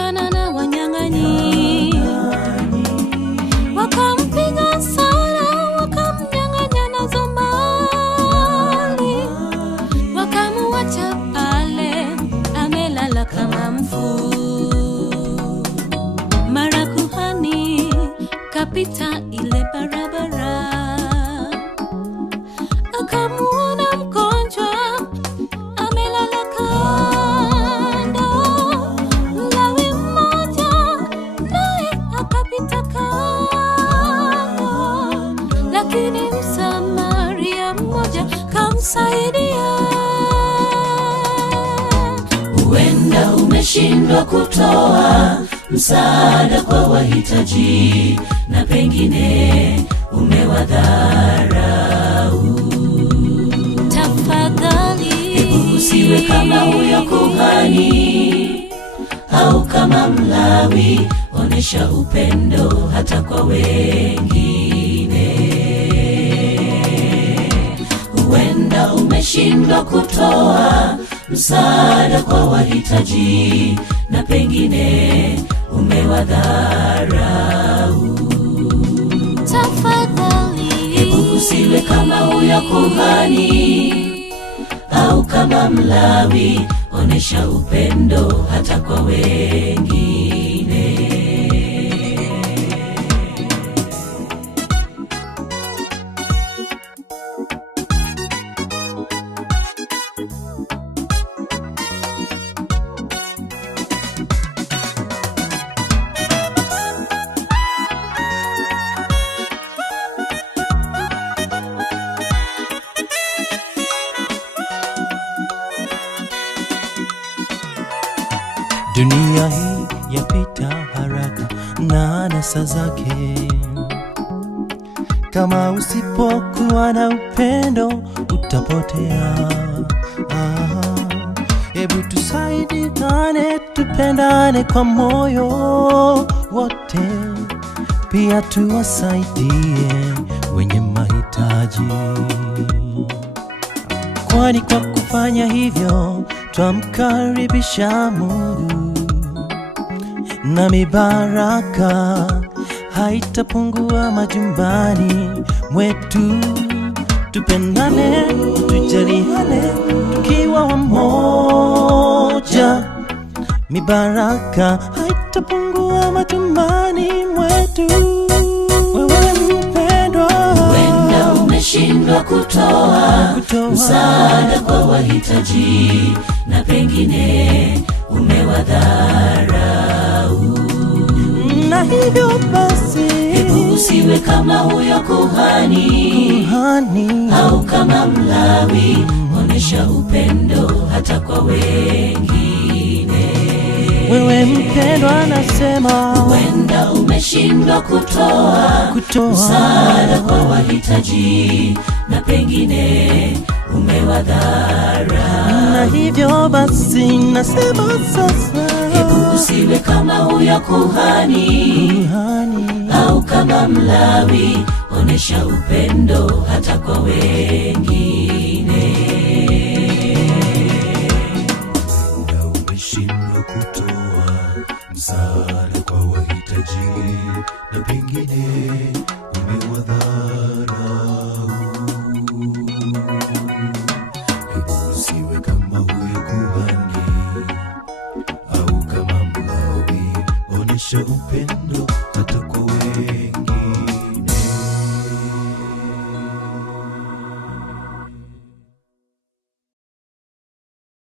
Akakutana na wanyang'anyi, wakampiga sana, wakamnyang'anya nazo mali, wakamuacha pale amelala kama mfu. Mara kuhani kapita ile barabara, akamuona mgonjwa amelala kando. Mlawi mmoja naye akapita kando, lakini Msamaria mmoja kamsaidia. Huenda umeshindwa kutoa msaada kwa wahitaji, na pengine umewadharau. Tafadhali usiwe kama huyo kuhani au kama Mlawi, onesha upendo hata kwa wengine. Huenda umeshindwa kutoa msaada kwa wahitaji, na pengine umewadharau. Tafadhali usiwe kama huyo kuhani au kama Mlawi, onesha upendo hata kwa wengine. Dunia hii yapita haraka na anasa zake. Kama usipokuwa na upendo utapotea. Hebu tusaidiane, tupendane kwa moyo wote, pia tuwasaidie wenye mahitaji. Kwani kwa kufanya hivyo twamkaribisha Mungu, na mibaraka haitapungua majumbani mwetu. Tupendane, tujaliane, tukiwa wamoja, mibaraka haitapungua majumbani mwetu. Wewe mpendwa, huenda umeshindwa kutoa msaada kwa wahitaji, na pengine umewadharau. Na hivyo basi usiwe kama huyo kuhani au kama Mlawi, onesha upendo hata kwa wengine. Wewe mpendwa, nasema huenda umeshindwa kutoa msaada kwa wahitaji, na pengine umewadharau. Na hivyo basi nasema sasa, hebu usiwe kama huyo kuhani au kama Mlawi, onesha upendo hata kwa wengine. Na umeshindwa kutoa msaada kwa wahitaji, na pengine umewadharau. Hebu usiwe kama huyo kuhani au kama Mlawi, onesha upendo hata kwa wengine.